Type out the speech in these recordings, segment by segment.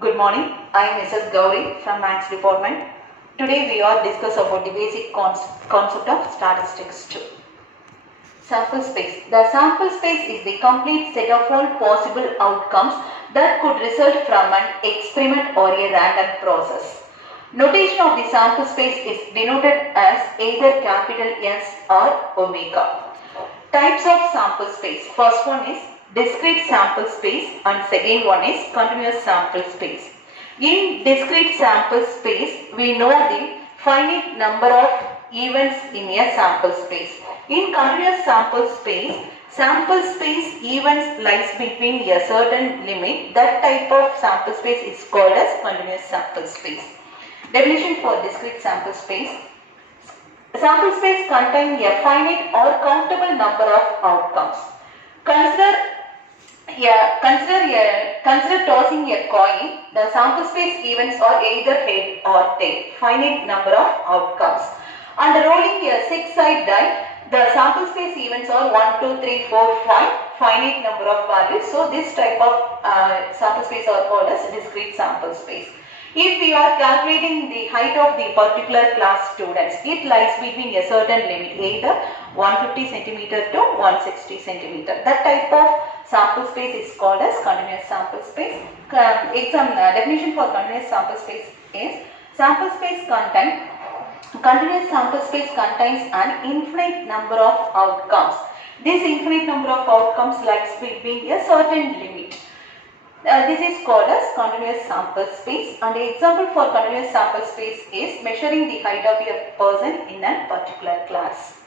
Good morning. I am Mrs. Gauri from Maths Department. Today we are discuss about the basic concept of statistics 2. Sample space. The sample space is the complete set of all possible outcomes that could result from an experiment or a random process. Notation of the sample space is denoted as either capital S or omega. Types of sample space. First one is discrete sample space and second one is continuous sample space. In discrete sample space, we know the finite number of events in a sample space. In continuous sample space events lies between a certain limit. That type of sample space is called as continuous sample space. Definition for discrete sample space. Sample space contains a finite or countable number of outcomes. Consider tossing a coin. The sample space events are either head or tail. Finite number of outcomes. And rolling a 6-sided die, the sample space events are 1, 2, 3, 4, 5. Finite number of values. So this type of sample space are called as discrete sample space. If we are calculating the height of the particular class students, it lies between a certain limit, either 150 cm to 160 cm. That type of sample space is called as continuous sample space. Definition for continuous sample space is continuous sample space contains an infinite number of outcomes. This infinite number of outcomes lies between a certain limit. This is called as continuous sample space, and the example for continuous sample space is measuring the height of a person in a particular class.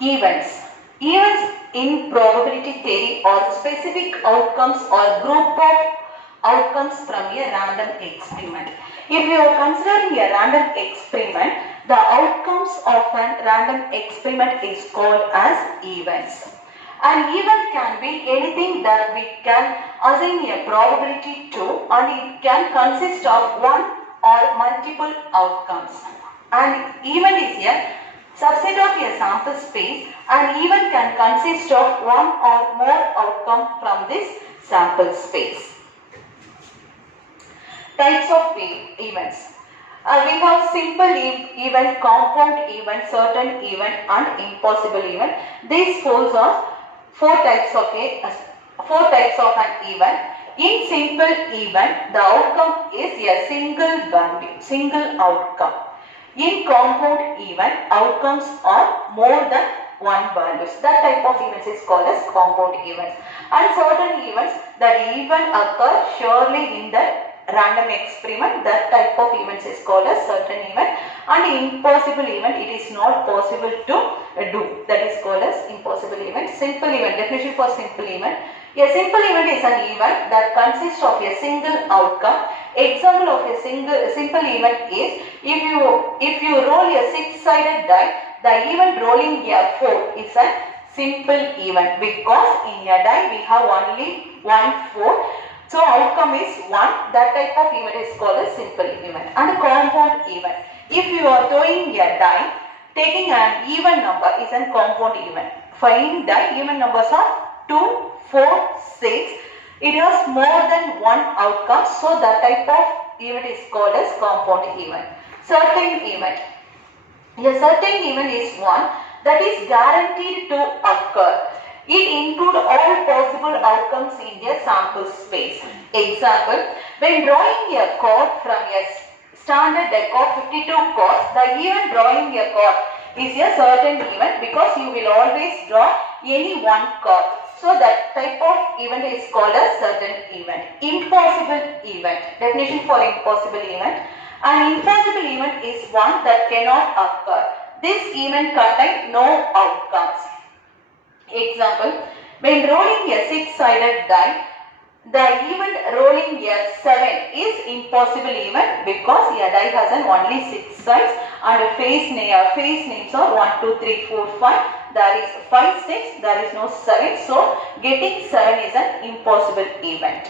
Events in probability theory are specific outcomes or group of outcomes from a random experiment. If you are considering a random experiment, the outcomes of a random experiment is called as events. An event can be anything that we can assign a probability to, and it can consist of one or multiple outcomes. An event is a subset of a sample space. An event can consist of one or more outcomes from this sample space. Types of events. We have simple event, compound event, certain event and impossible event. These four are four types of an event. In simple event, the outcome is a single value, single outcome. In compound event, outcomes are more than one values. That type of events is called as compound events. And certain events that even occur surely in the random experiment, that type of events is called as certain event. And impossible event, it is not possible to do, that is called as impossible event. Simple event, definition for simple event. A simple event is an event that consists of a single outcome. Example of a simple event is if you roll a 6-sided die, the event rolling a 4 is a simple event, because in a die we have only 1 4. So outcome is 1. That type of event is called a simple event. And a compound event. If you are throwing a die, taking an even number is a compound event. For in die, even numbers are 2, 4, 6. It has more than one outcome. So that type of event is called as compound event. Certain event. A certain event is one that is guaranteed to occur. It includes all possible outcomes in a sample space. Example, when drawing a card from a standard deck of 52 cards, the event drawing a card is a certain event, because you will always draw any one card. So that type of event is called a certain event. Impossible event. Definition for impossible event. An impossible event is one that cannot occur. This event contains no outcomes. Example, when rolling a 6-sided die, the event rolling a 7 is impossible event, because a die has only 6 sides and face names are 1, 2, 3, 4, 5. There is 5, 6, there is no 7. So getting 7 is an impossible event.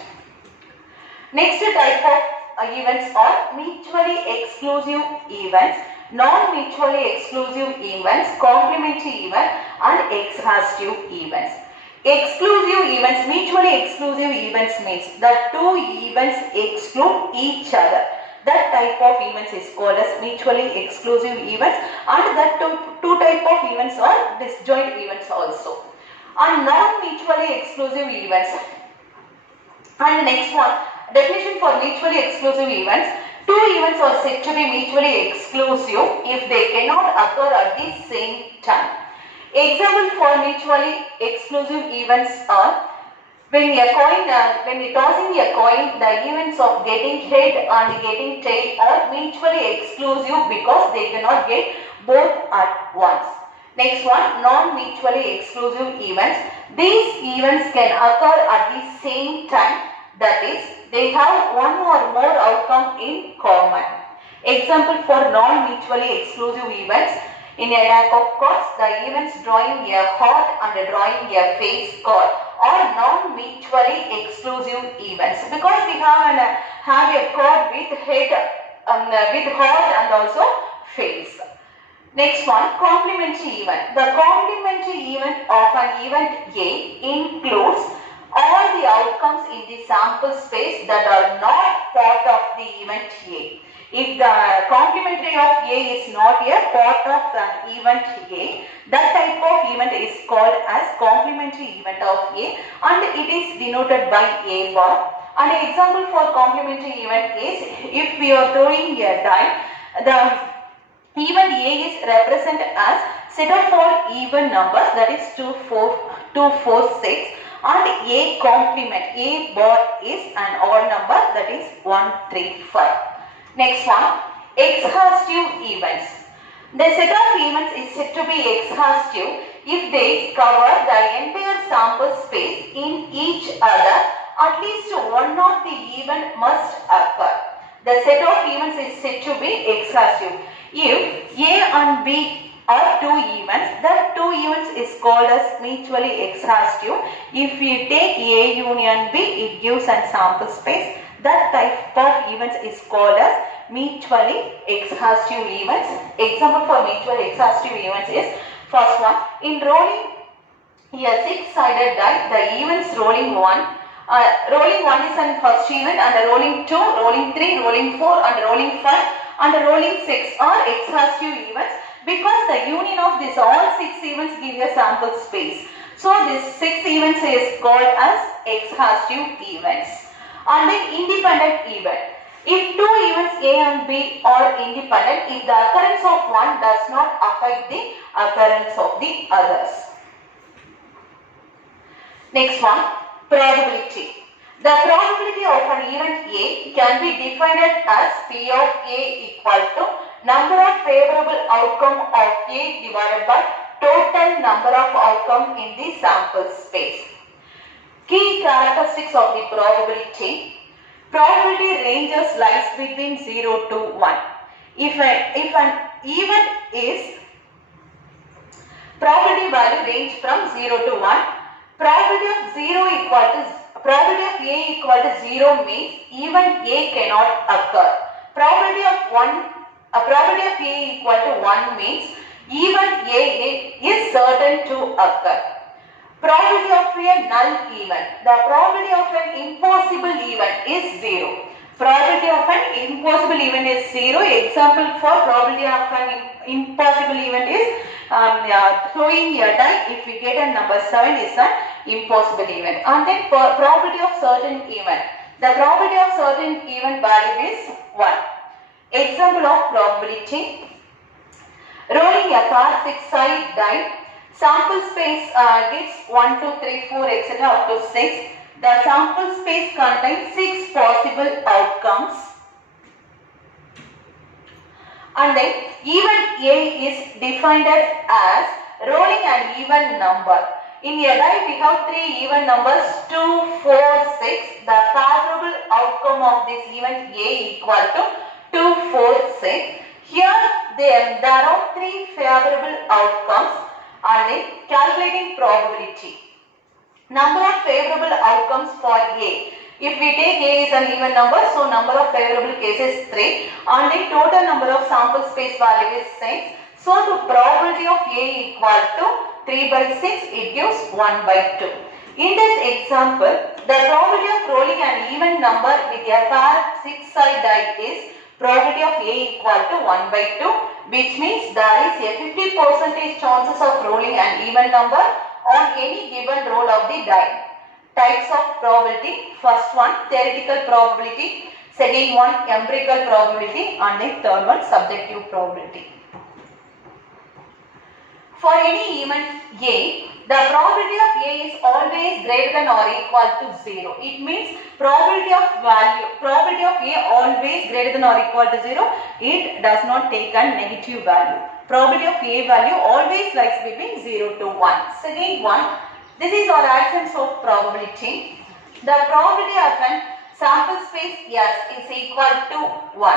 Next type of events are mutually exclusive events, non-mutually exclusive events, complementary events and exhaustive events. Exclusive events, mutually exclusive events means that two events exclude each other. That type of events is called as mutually exclusive events, and that two type of events are disjoint events also. And non-mutually exclusive events. And the next one, definition for mutually exclusive events. Two events are said to be mutually exclusive if they cannot occur at the same time. Example for mutually exclusive events are when you're tossing a coin, the events of getting head and getting tail are mutually exclusive because they cannot get both at once. Next one, non-mutually exclusive events. These events can occur at the same time, that is, they have one or more outcome in common. Example for non-mutually exclusive events. In a deck of cards, the events drawing a heart and drawing a face card are non-mutually exclusive events because we have a card with head, with heart and also face. Next one, complementary event. The complementary event of an event A includes all the outcomes in the sample space that are not part of the event A. If the complementary of A is not a part of an event A, that type of event is called as complementary event of A, and it is denoted by A bar. And an example for complementary event is, if we are throwing a die, the event A is represented as set of all even numbers, that is 2, 4, 6, and A complement, A bar is an odd number, that is 1, 3, 5. Next one, exhaustive events. The set of events is said to be exhaustive if they cover the entire sample space in each other. At least one of the event must occur. The set of events is said to be exhaustive. If A and B are two events, that two events is called as mutually exhaustive. If we take A union B, it gives a sample space. That type of events is called as mutually exhaustive events. Example for mutually exhaustive events is, first one, in rolling a six-sided die, the events rolling 1 is an first event, and rolling 2, rolling 3, rolling 4, and rolling 5, and rolling 6 are exhaustive events because the union of these all 6 events give a sample space. So this 6 events is called as exhaustive events. And then independent event. If two events A and B are independent, if the occurrence of one does not affect the occurrence of the others. Next one, probability. The probability of an event A can be defined as P of A equal to number of favorable outcome of A divided by total number of outcome in the sample space. Key characteristics of the probability. Probability ranges lies between 0 to 1. If an event is, probability value range from 0 to 1. Probability of A equal to 0 means event A cannot occur. Probability of A equal to 1 means event A is certain to occur. Probability of a null event. The probability of an impossible event is 0. Probability of an impossible event is 0. Example for probability of an impossible event is throwing a die. If we get a number 7 is an impossible event. And then probability of certain event. The probability of certain event value is 1. Example of probability. Rolling a car 6-sided die. Sample space gets 1, 2, 3, 4, etc. up to 6. The sample space contains 6 possible outcomes. And then event A is defined as rolling an even number. In a die we have 3 even numbers 2, 4, 6. The favorable outcome of this event A equal to 2, 4, 6. Here there are 3 favorable outcomes. And then calculating probability. Number of favorable outcomes for A. If we take A is an even number, so number of favorable cases 3. And then total number of sample space value is 6. So the probability of A equal to 3 by 6, it gives 1 by 2. In this example, the probability of rolling an even number with a pair 6-sided die is probability of A equal to 1 by 2, which means there is a 50% chances of rolling an even number on any given roll of the die. Types of probability: first one theoretical probability, second one empirical probability, and the third one subjective probability. For any event A, the probability of A is always greater than or equal to 0. It means probability of A always greater than or equal to 0. It does not take a negative value. Probability of A value always lies between 0 to 1. Second one, this is our absence of probability. The probability of an sample space S is equal to 1.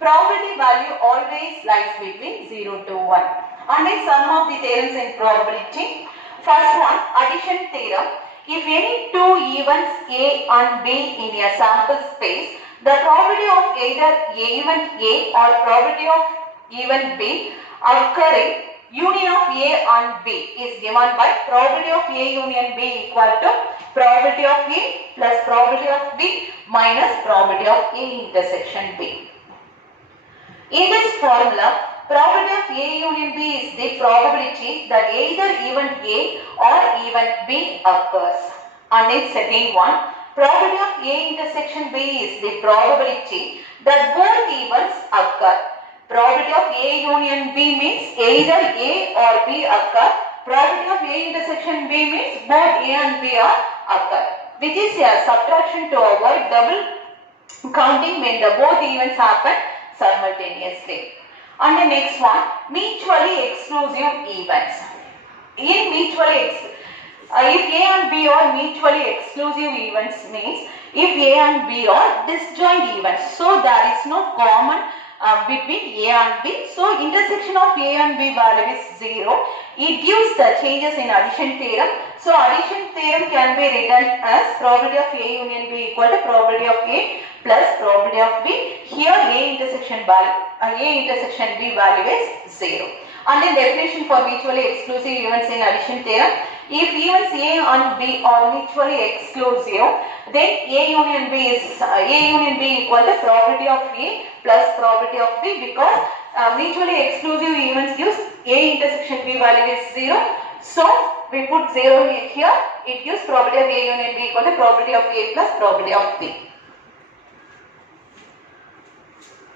Probability value always lies between 0 to 1. And the sum of the theorems in probability. First one, addition theorem. If any two events A and B in a sample space, the probability of either event A or probability of event B occurring union of A and B is given by probability of A union B equal to probability of A plus probability of B minus probability of A intersection B. In this formula, probability of A union B is the probability that either event A or event B occurs. And in second one, probability of A intersection B is the probability that both events occur. Probability of A union B means either A or B occur. Probability of A intersection B means both A and B are occur, which is a subtraction to avoid double counting when the both events happen simultaneously. And the next one, mutually exclusive events. In if A and B are mutually exclusive events means if A and B are disjoint events, so there is no common between A and B, so intersection of A and B value is 0. It gives the changes in addition theorem. So addition theorem can be written as probability of A union B equal to probability of A plus probability of B. Here A intersection B value is 0. And then definition for mutually exclusive events in addition theorem. If events A and B are mutually exclusive, then A union B equal to probability of A plus probability of B, because mutually exclusive events gives A intersection B value is 0. So we put 0 here. It gives probability of A union B equal to probability of A plus probability of B.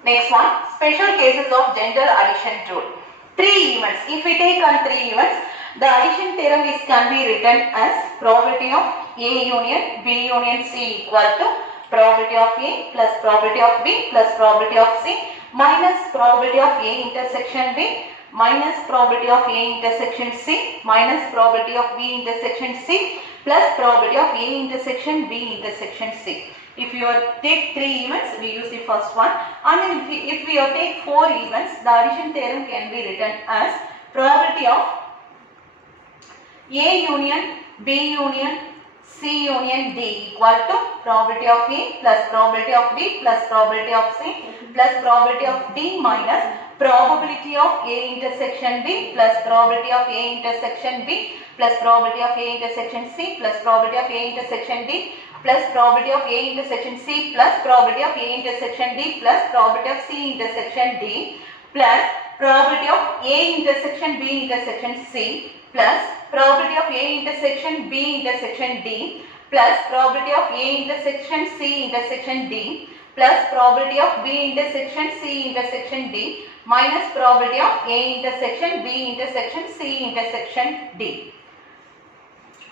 Next one, special cases of general addition rule. 3 events. If we take on 3 events, the addition theorem can be written as probability of A union B union C equal to probability of A plus probability of B plus probability of C minus probability of A intersection B minus probability of A intersection C minus probability of B intersection C plus probability of A intersection B intersection C. If you take 3 events, we use the first one, and if we take 4 events, the addition theorem can be written as probability of A union B union C union D equal to probability of A plus probability of B plus probability of C plus probability of D minus probability of A intersection B plus probability of A intersection B plus probability of A intersection C plus probability of A intersection D plus probability of A intersection C plus probability of A intersection D plus probability of C intersection D plus probability of A intersection B intersection C plus probability of A intersection B intersection D plus probability of A intersection C intersection D plus probability of B intersection C intersection D minus probability of A intersection B intersection C intersection D.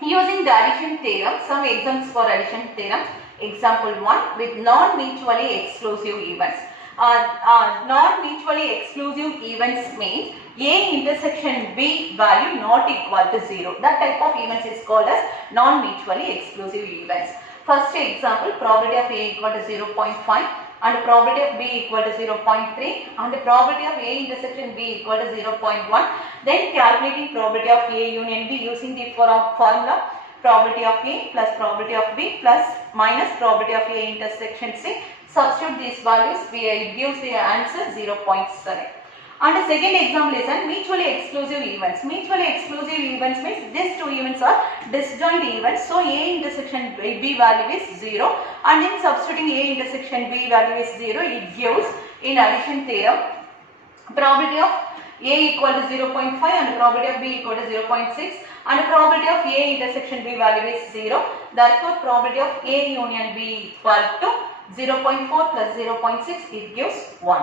Using the addition theorem, some examples for addition theorem. Example 1, with non-mutually exclusive events. Non-mutually exclusive events means A intersection B value not equal to 0. That type of events is called as non-mutually exclusive events. First example, probability of A equal to 0.5 and probability of B equal to 0.3 and the probability of A intersection B equal to 0.1. Then calculating probability of A union B using the formula probability of A plus probability of B plus minus probability of A intersection C. Substitute these values, it gives the answer 0.7. And the second example is a mutually exclusive events. Mutually exclusive events means these two events are disjoint events. So A intersection B value is 0, and in substituting A intersection B value is 0, it gives in addition theorem probability of A equal to 0.5 and probability of B equal to 0.6, and probability of A intersection B value is 0. Therefore, probability of A union B equal to 0.4 plus 0.6, it gives 1.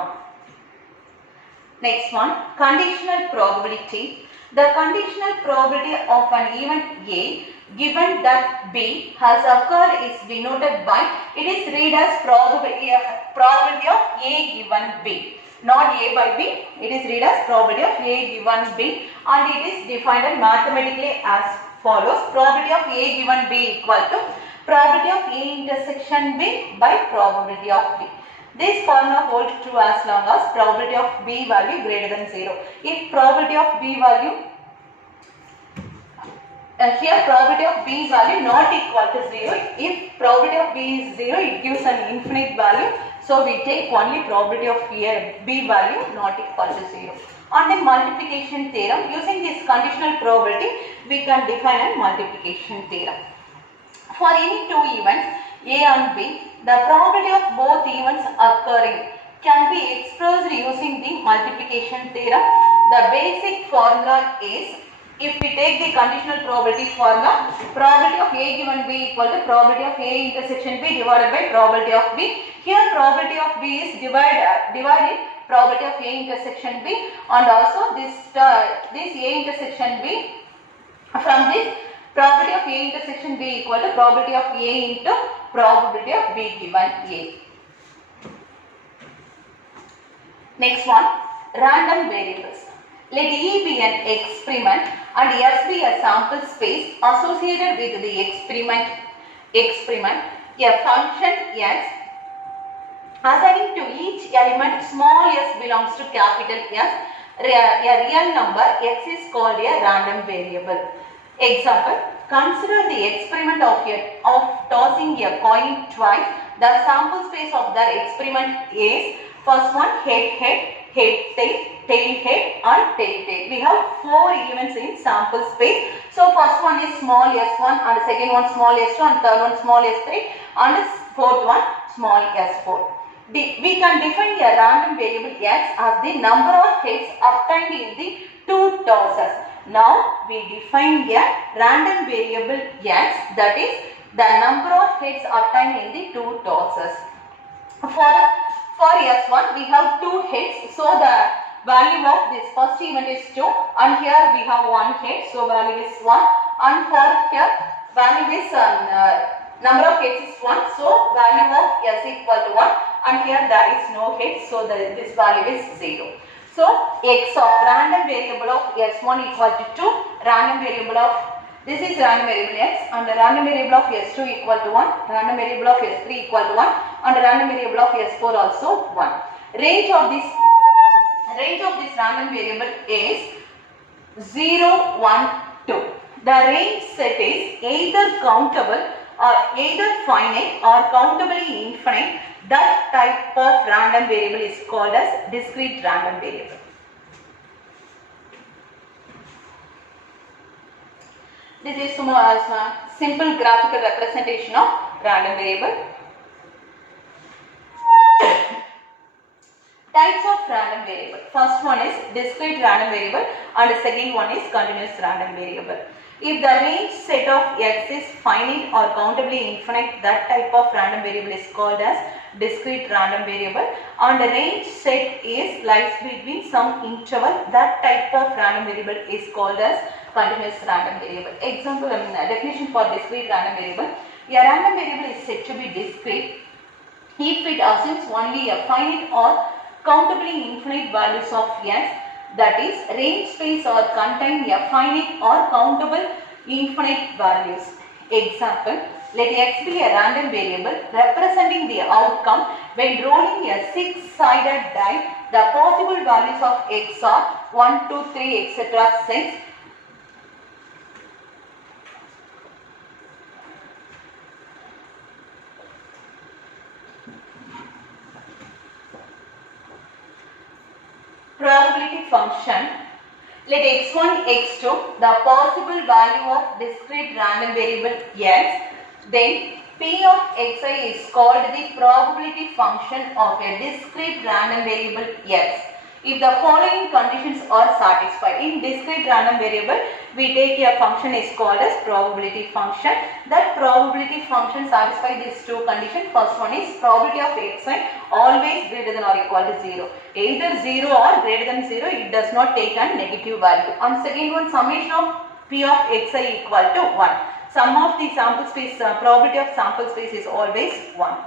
Next one, conditional probability. The conditional probability of an event A given that B has occurred is denoted by, it is read as probability of A given B. Not A by B, it is read as probability of A given B, and it is defined mathematically as follows. Probability of A given B equal to probability of A intersection B by probability of B. This formula holds true as long as probability of B value greater than 0. If probability of B value, here probability of B value not equal to 0. If probability of B is 0, it gives an infinite value. So we take only probability of B value not equal to 0. On the multiplication theorem, using this conditional probability, we can define a multiplication theorem. For any two events A and B, the probability of both events occurring can be expressed using the multiplication theorem. The basic formula is, if we take the conditional probability formula, probability of A given B equal to probability of A intersection B divided by probability of B. Here probability of B is divided probability of A intersection B, and also this A intersection B, from this probability of A intersection B equal to probability of A into probability of B given A. Next one, random variables. Let E be an experiment and S be a sample space associated with the experiment. A function S assigning to each element small s belongs to capital S. A real number x is called a random variable. Example, consider the experiment of tossing a coin twice. The sample space of the experiment is, first one head, tail, head and tail. We have 4 events in sample space. So first one is small s1 and second one small s2 and third one small s3 and fourth one small s4. We can define a random variable x as the number of heads obtained in the 2 tosses. Now we define a random variable x, that is the number of heads obtained in the 2 tosses. For S1 we have 2 heads, so the value of this first event is 2, and here we have 1 head, so value is 1, and for here value is number of heads is 1, so value of S equal to 1, and here there is no head, so this value is 0. So x of random variable of S1 equal to 2, random variable of, this is random variable x, and the random variable of S2 equal to 1, random variable of S3 equal to 1, and the random variable of S4 also 1. Range of this random variable is 0, 1, 2. The range set is either countable or either finite or countably infinite. That type of random variable is called as discrete random variable. This is a simple graphical representation of random variable. Types of random variable. First one is discrete random variable and the second one is continuous random variable. If the range set of x is finite or countably infinite, that type of random variable is called as discrete random variable, and the range set lies between some interval, that type of random variable is called as continuous random variable. Example, definition for discrete random variable. A random variable is said to be discrete if it assumes only a finite or countably infinite values of x, that is range space or contain a finite or countable infinite values. Example, let x be a random variable representing the outcome when rolling a 6-sided die. The possible values of x are 1, 2, 3, etc. 6. probability function. Let x1, x2 the possible value of discrete random variable x. Then P of xi is called the probability function of a discrete random variable x. If the following conditions are satisfied, in discrete random variable, we take a function is called as probability function. That probability function satisfies these two conditions. First one is probability of xi always greater than or equal to 0. Either 0 or greater than 0, it does not take a negative value. And second one, summation of P of xi equal to 1. Sum of the sample space, probability of sample space is always 1.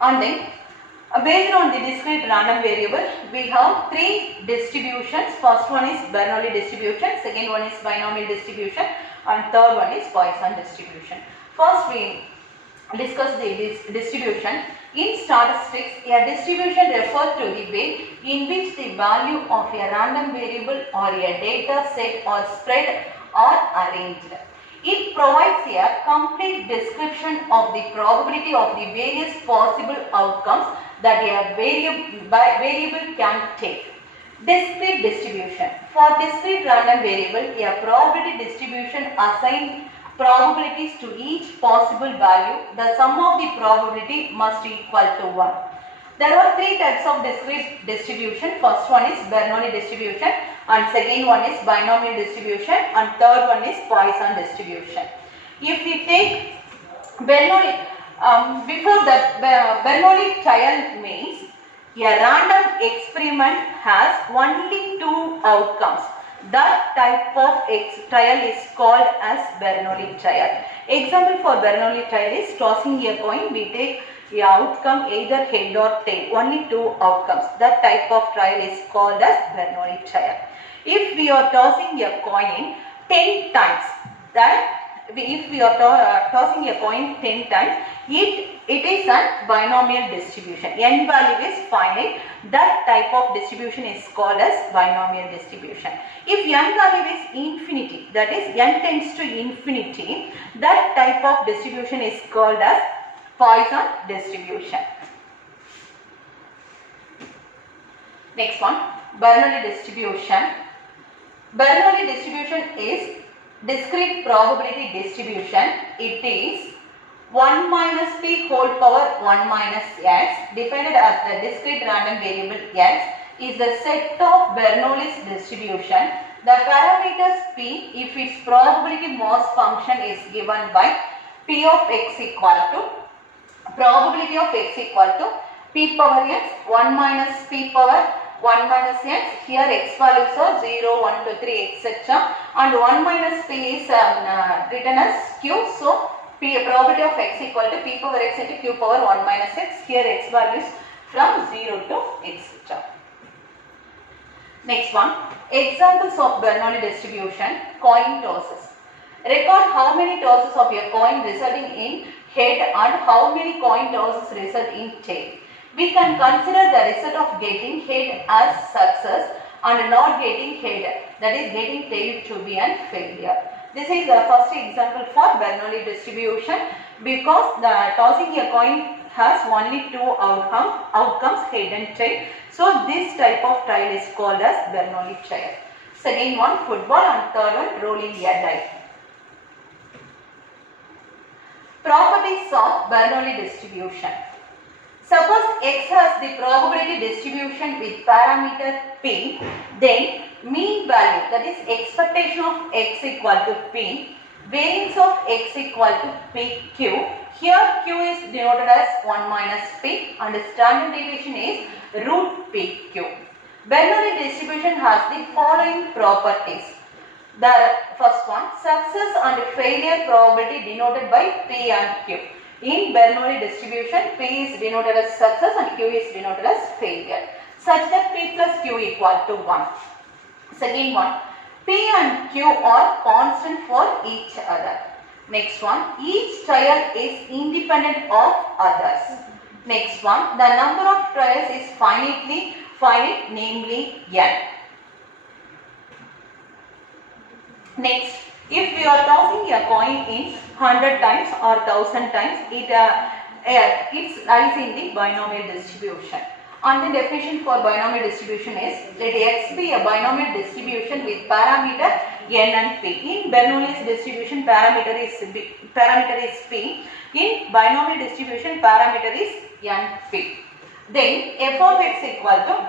And then based on the discrete random variable, we have three distributions. First one is Bernoulli distribution, second one is binomial distribution, and third one is Poisson distribution. First we discuss the distribution. In statistics, a distribution refers to the way in which the value of a random variable or a data set are spread or arranged. It provides a complete description of the probability of the various possible outcomes that a variable can take. Discrete distribution. For discrete random variable, a probability distribution assigns probabilities to each possible value. The sum of the probability must equal to 1. There are three types of discrete distribution. First one is Bernoulli distribution, and second one is binomial distribution, and third one is Poisson distribution. If we take Bernoulli, before that, Bernoulli trial means a random experiment has only two outcomes. That type of trial is called as Bernoulli trial. Example for Bernoulli trial is tossing a coin. We take the outcome either head or tail. Only two outcomes. That type of trial is called as Bernoulli trial. If we are tossing a coin 10 times, if we are tossing a coin 10 times, it is a binomial distribution. N value is finite. That type of distribution is called as binomial distribution. If n value is infinity, that is n tends to infinity, that type of distribution is called as Poisson distribution. Next one, Bernoulli distribution. Bernoulli distribution is discrete probability distribution. It is 1 minus p whole power 1 minus x, defined as the discrete random variable x is the set of Bernoulli's distribution. The parameters p if its probability mass function is given by p of x equal to probability of x equal to p power x 1 minus p power 1 minus x. Here x values are 0, 1, 2, 3, etc. And 1 minus p is written as q. So probability of x equal to p power x into q power 1 minus x. Here x values from 0 to etc. Next one, examples of Bernoulli distribution. Coin tosses. Record how many tosses of a coin resulting in head and how many coin tosses result in tail. We can consider the result of getting head as success and not getting head, that is getting tail, to be a failure. This is the first example for Bernoulli distribution, because the tossing a coin has only two outcomes, head and tail. So this type of trial is called as Bernoulli trial. Second one, football, and third one, rolling a die. Properties of Bernoulli distribution. Suppose x has the probability distribution with parameter p, then mean value, that is expectation of x equal to p, variance of x equal to pq. Here q is denoted as 1 minus p and standard deviation is root pq. Bernoulli distribution has the following properties. The first one, success and failure probability denoted by p and q. In Bernoulli distribution, p is denoted as success and q is denoted as failure, such that p plus q equal to 1. Second one, p and q are constant for each other. Next one, each trial is independent of others. Next one, the number of trials is finite, namely n. Next, if we are tossing a coin in 100 times or 1000 times, it lies in the binomial distribution. And the definition for binomial distribution is, let X be a binomial distribution with parameter n and p. In Bernoulli's distribution, parameter is p. In binomial distribution, parameter is n p. Then f of x equal to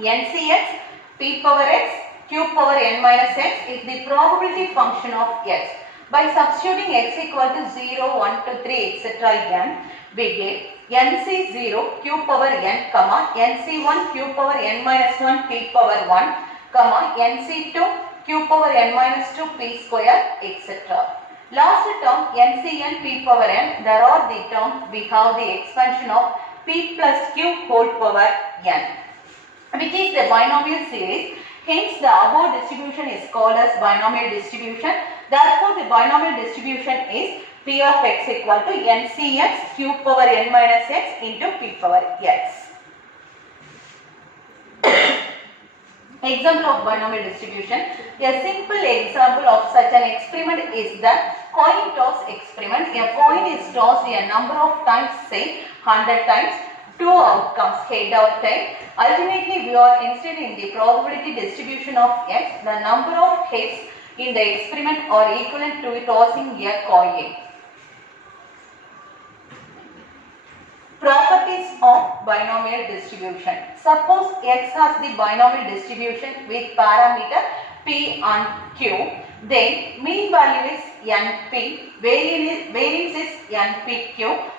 ncx p power x q power n minus x is the probability function of x. By substituting x equal to 0, 1 to 3, etc. n, we get nc0 q power n, nc1 q power n minus 1 p power 1, nc2 q power n minus 2 p square, etc. Last term ncn p power n, there are the terms we have the expansion of p plus q whole power n, which is the binomial series. Hence, the above distribution is called as binomial distribution. Therefore, the binomial distribution is p of x equal to ncx q power n minus x into p power x. Example of binomial distribution. A simple example of such an experiment is the coin toss experiment. A coin is tossed a number of times, say 100 times. Two outcomes, head or tail. Ultimately, we are interested in the probability distribution of x. The number of heads in the experiment are equivalent to tossing a coin. Properties of binomial distribution. Suppose x has the binomial distribution with parameter p and q. Then mean value is np, variance is npq,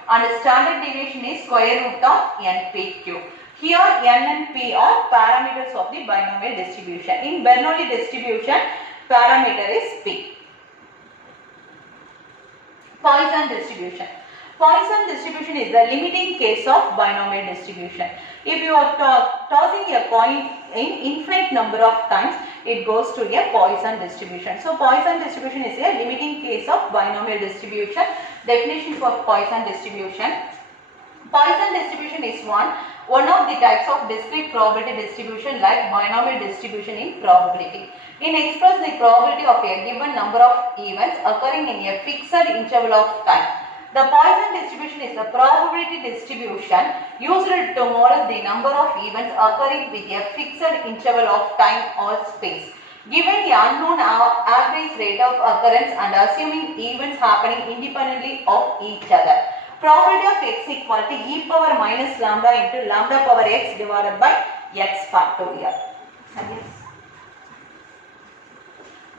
and standard deviation is square root of npq. Here n and p are parameters of the binomial distribution. In Bernoulli distribution, parameter is p. Poisson distribution. Poisson distribution is the limiting case of binomial distribution. If you are tossing a coin in infinite number of times, it goes to a Poisson distribution. So, Poisson distribution is a limiting case of binomial distribution. Definition for Poisson distribution. Poisson distribution is one of the types of discrete probability distribution like binomial distribution in probability. It expresses the probability of a given number of events occurring in a fixed interval of time. The Poisson distribution is the probability distribution used to model the number of events occurring with a fixed interval of time or space. Given the unknown average rate of occurrence and assuming events happening independently of each other. Probability of x equal to e power minus lambda into lambda power x divided by x factorial.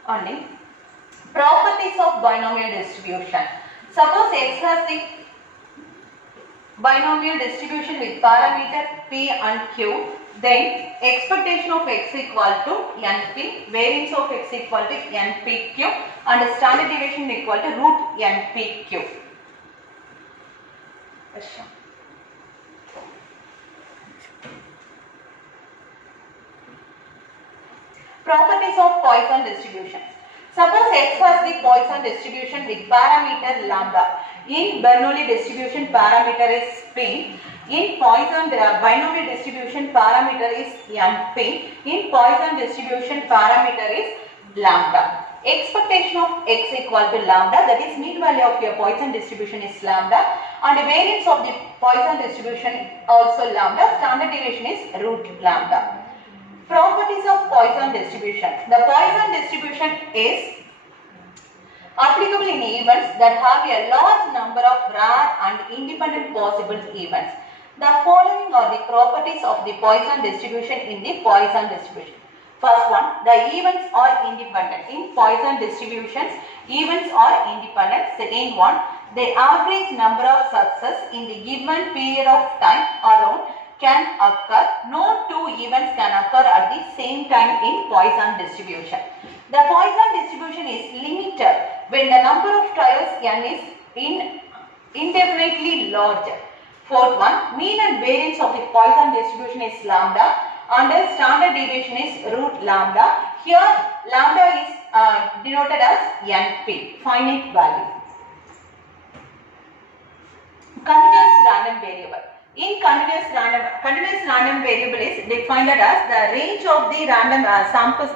Only properties of binomial distribution. Suppose x has the binomial distribution with parameter p and q, then expectation of x equal to np, variance of x equal to npq, and standard deviation equal to root npq. Properties of Poisson distribution. Suppose x has the Poisson distribution with parameter lambda. In Bernoulli distribution, parameter is p. In Poisson binomial distribution, parameter is np. In Poisson distribution, parameter is lambda. Expectation of x equal to lambda, that is mean value of your Poisson distribution is lambda, and the variance of the Poisson distribution also lambda. Standard deviation is root lambda. Properties of Poisson distribution. The Poisson distribution is applicable in events that have a large number of rare and independent possible events. The following are the properties of the Poisson distribution in the Poisson distribution. First one, the events are independent. In Poisson distributions, events are independent. Second one, the average number of success in the given period of time alone can occur. No two events can occur at the same time in Poisson distribution. The Poisson distribution is limited when the number of trials n is indefinitely larger. Fourth one, mean and variance of the Poisson distribution is lambda and the standard deviation is root lambda. Here lambda is denoted as np, finite value. Continuous random variable. In continuous random variable is defined as the range of the random samples.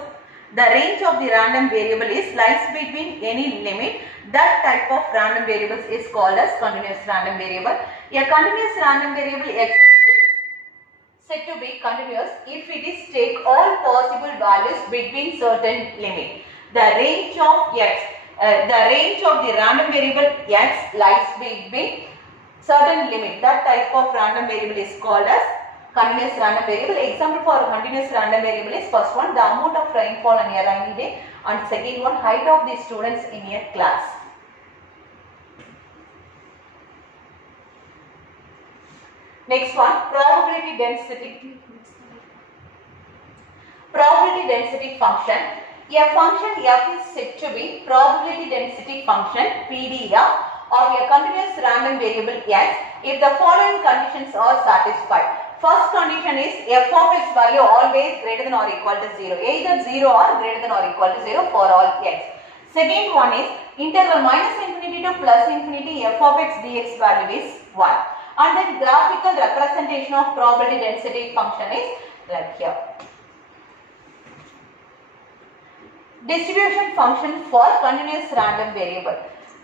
The range of the random variable is lies between any limit. That type of random variables is called as continuous random variable. A continuous random variable exists said to be continuous if it is take all possible values between certain limit. The range of x, the range of the random variable x lies between certain limit. That type of random variable is called as continuous random variable. Example for continuous random variable is first one, the amount of rainfall on a rainy day, and second one, height of the students in a class. Next one, probability density. Probability density function. A function f is said to be probability density function PDF of a continuous random variable x if the following conditions are satisfied. First condition is f of x value always greater than or equal to 0. Either 0 or greater than or equal to 0 for all x. Second one is integral minus infinity to plus infinity f of x dx value is 1. And then graphical representation of probability density function is like here. Distribution function for continuous random variable.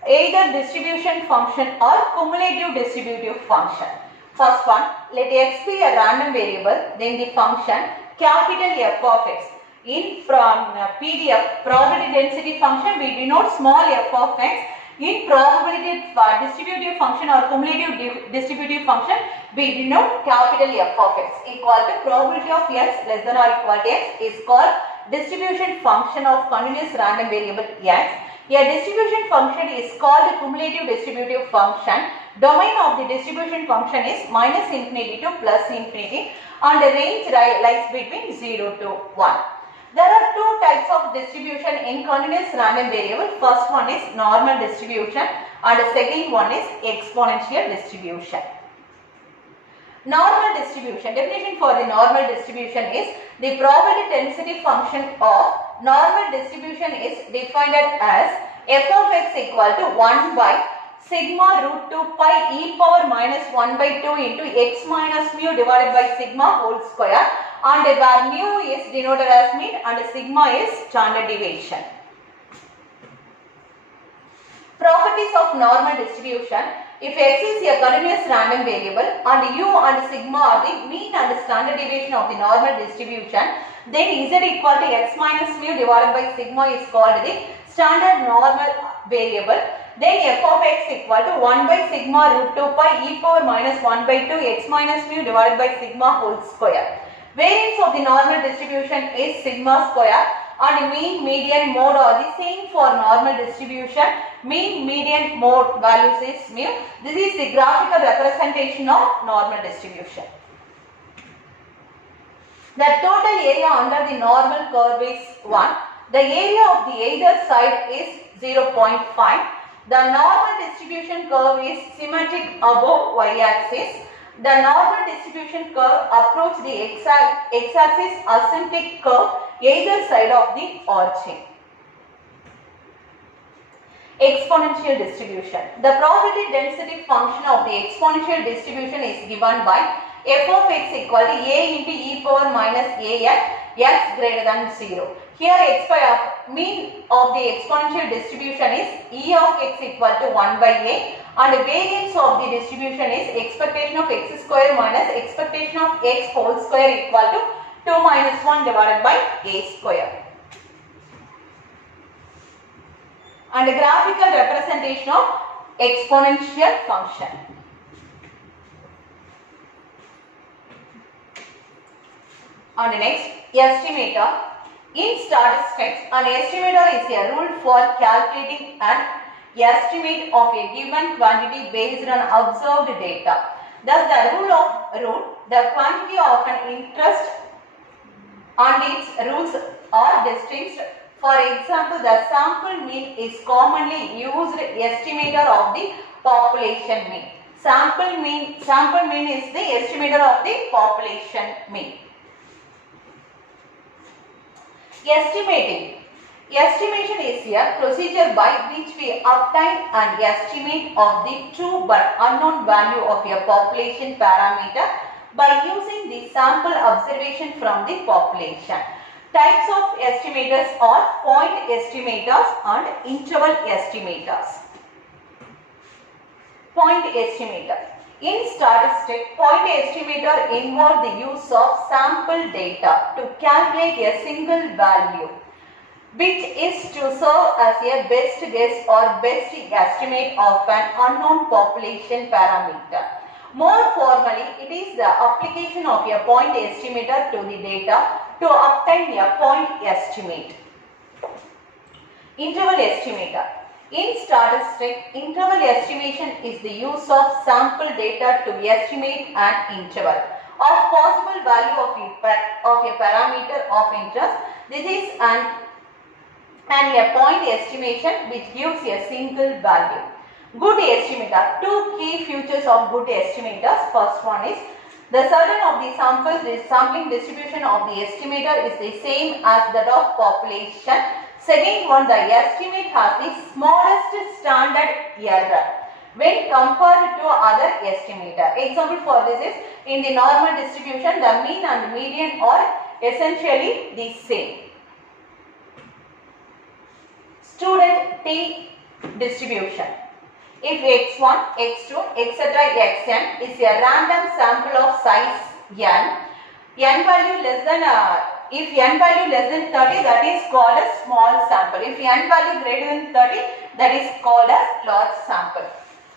Either distribution function or cumulative distributive function. First one, let x be a random variable, then the function capital F of x. In PDF probability density function, we denote small f of x. In probability distributive function or cumulative distributive function, we denote capital F of x equal to probability of x less than or equal to x is called distribution function of continuous random variable x. A distribution function is called cumulative distributive function. Domain of the distribution function is minus infinity to plus infinity and the range lies between 0 to 1. There are two types of distribution in continuous random variable. First one is normal distribution and the second one is exponential distribution. Normal distribution. Definition for the normal distribution is the probability density function of normal distribution is defined as f of x equal to 1 by sigma root 2 pi e power minus 1 by 2 into x minus mu divided by sigma whole square, and where mu is denoted as mean and sigma is standard deviation. Properties of normal distribution. If x is a continuous random variable and u and sigma are the mean and standard deviation of the normal distribution, then z equal to x minus mu divided by sigma is called the standard normal variable. Then f of x equal to 1 by sigma root 2 pi e power minus 1 by 2 x minus mu divided by sigma whole square. Variance of the normal distribution is sigma square and mean, median, mode are the same for normal distribution. Mean, median, mode values is mu. This is the graphical representation of normal distribution. The total area under the normal curve is 1. The area of the either side is 0.5. The normal distribution curve is symmetric above y-axis. The normal distribution curve approaches the x-axis asymptotic curve either side of the origin. Exponential distribution. The probability density function of the exponential distribution is given by f of x equal to a into e power minus ax, x greater than 0. Here mean of the exponential distribution is e of x equal to 1 by a and the variance of the distribution is expectation of x square minus expectation of x whole square equal to 2 minus 1 divided by a square. And a graphical representation of exponential function. And next, estimator. In statistics, an estimator is a rule for calculating an estimate of a given quantity based on observed data. Thus, the quantity of an interest and its rules are distinct. For example, the sample mean is commonly used estimator of the population mean. Sample mean is the estimator of the population mean. Estimating. Estimation is a procedure by which we obtain an estimate of the true but unknown value of a population parameter by using the sample observation from the population. Types of estimators are point estimators and interval estimators. Point estimator. In statistics, point estimator involve the use of sample data to calculate a single value, which is to serve as a best guess or best estimate of an unknown population parameter. More formally, it is the application of a point estimator to the data to obtain a point estimate. Interval estimator. In statistics, interval estimation is the use of sample data to estimate an interval of possible value of a parameter of interest. This is a point estimation which gives a single value. Good estimator. Two key features of good estimators. First one is the certain of the sampling distribution of the estimator is the same as that of population. Second one, the estimate has the smallest standard error when compared to other estimator. Example for this is, in the normal distribution, the mean and median are essentially the same. Student T distribution. If x1, x2, etc. xn is a random sample of size n value less than if n value less than 30, that is called a small sample. If n value greater than 30, that is called as large sample.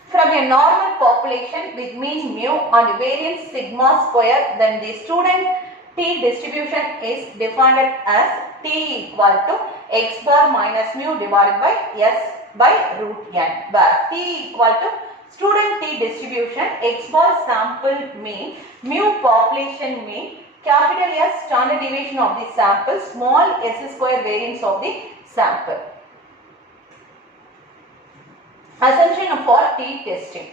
From a normal population with mean mu and variance sigma square, then the student T distribution is defined as T equal to x bar minus mu divided by S by root n, where T equal to student T distribution, x bar sample mean, mu population mean, capital S standard deviation of the sample, small s square variance of the sample. Assumption for T testing.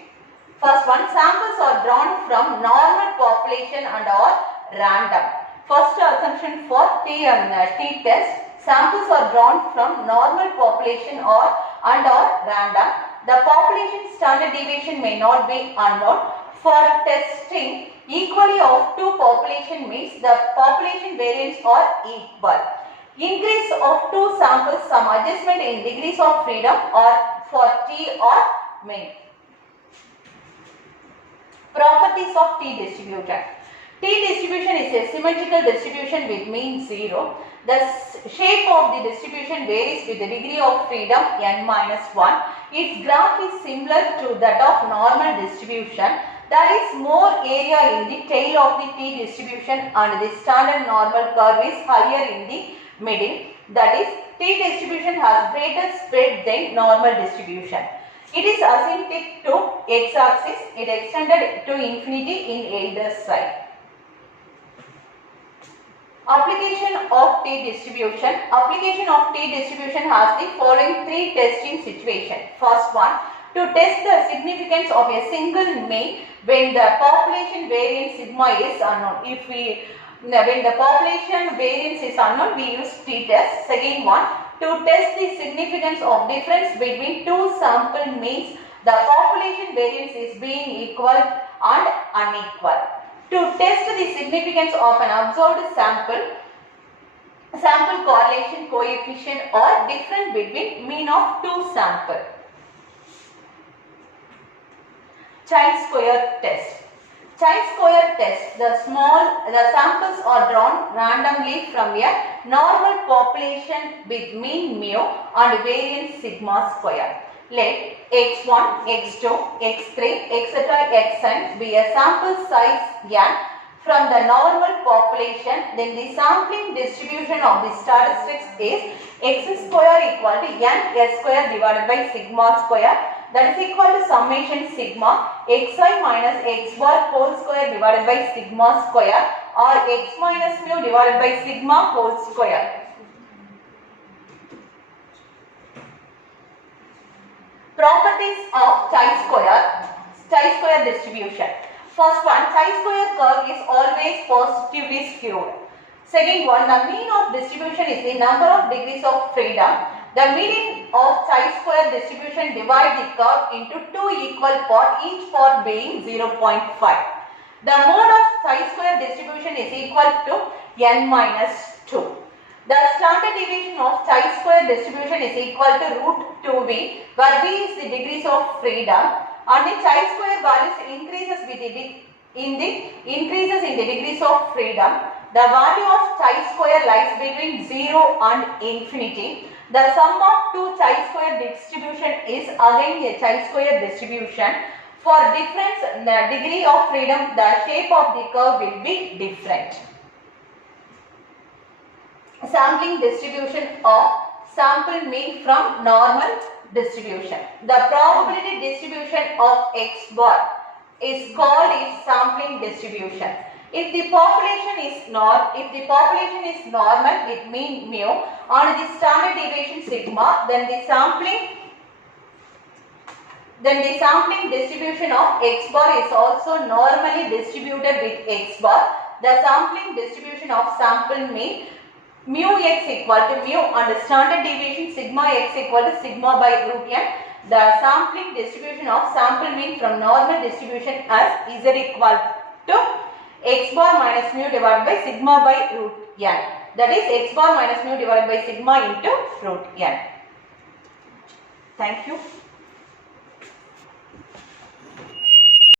First one, samples are drawn from normal population and are random. First assumption for T test, samples are drawn from normal population and are random. The population standard deviation may not be unknown. For testing equally of two population means the population variance are equal. Increase of two samples, some adjustment in degrees of freedom or for T or mean. Properties of T distribution. T distribution is a symmetrical distribution with mean 0. The shape of the distribution varies with the degree of freedom n-1. Its graph is similar to that of normal distribution. There is more area in the tail of the T distribution and the standard normal curve is higher in the middle. That is, T distribution has greater spread than normal distribution. It is asymptotic to x-axis. It extended to infinity in either side. Application of T distribution. Application of T distribution has the following three testing situations. First one, to test the significance of a single mean when the population variance sigma is unknown. When the population variance is unknown, we use T test. Second one, to test the significance of difference between two sample means the population variance is being equal and unequal. To test the significance of an observed sample correlation coefficient or difference between mean of two samples. Chi-square test. Chi-square test. The samples are drawn randomly from a normal population with mean mu and variance sigma square. Let x1, x2, x3, etc. xn be a sample size n from the normal population. Then the sampling distribution of the statistics is x square equal to n s square divided by sigma square. That is equal to summation sigma xi minus x bar whole square divided by sigma square or x minus mu divided by sigma whole square. Properties of chi-square distribution. First one, chi-square curve is always positively skewed. Second one, the mean of distribution is the number of degrees of freedom. The median of chi-square distribution divide the curve into two equal parts, each part being 0.5. The mode of chi-square distribution is equal to n-2. The standard deviation of chi-square distribution is equal to root 2v, where v is the degrees of freedom. and the chi-square values increases with increases in the degrees of freedom. The value of chi-square lies between 0 and infinity. The sum of two chi-square distribution is again a chi-square distribution. For difference in the degree of freedom, the shape of the curve will be different. Sampling distribution of sample mean from normal distribution. The probability distribution of x bar is called its sampling distribution. If the population is normal with mean mu and the standard deviation sigma, then the sampling distribution of x bar is also normally distributed with x bar. The sampling distribution of sample mean mu x equal to mu and the standard deviation sigma x equal to sigma by root n. The sampling distribution of sample mean from normal distribution as z equal to x bar minus mu divided by sigma by root n. That is x bar minus mu divided by sigma into root n. Thank you.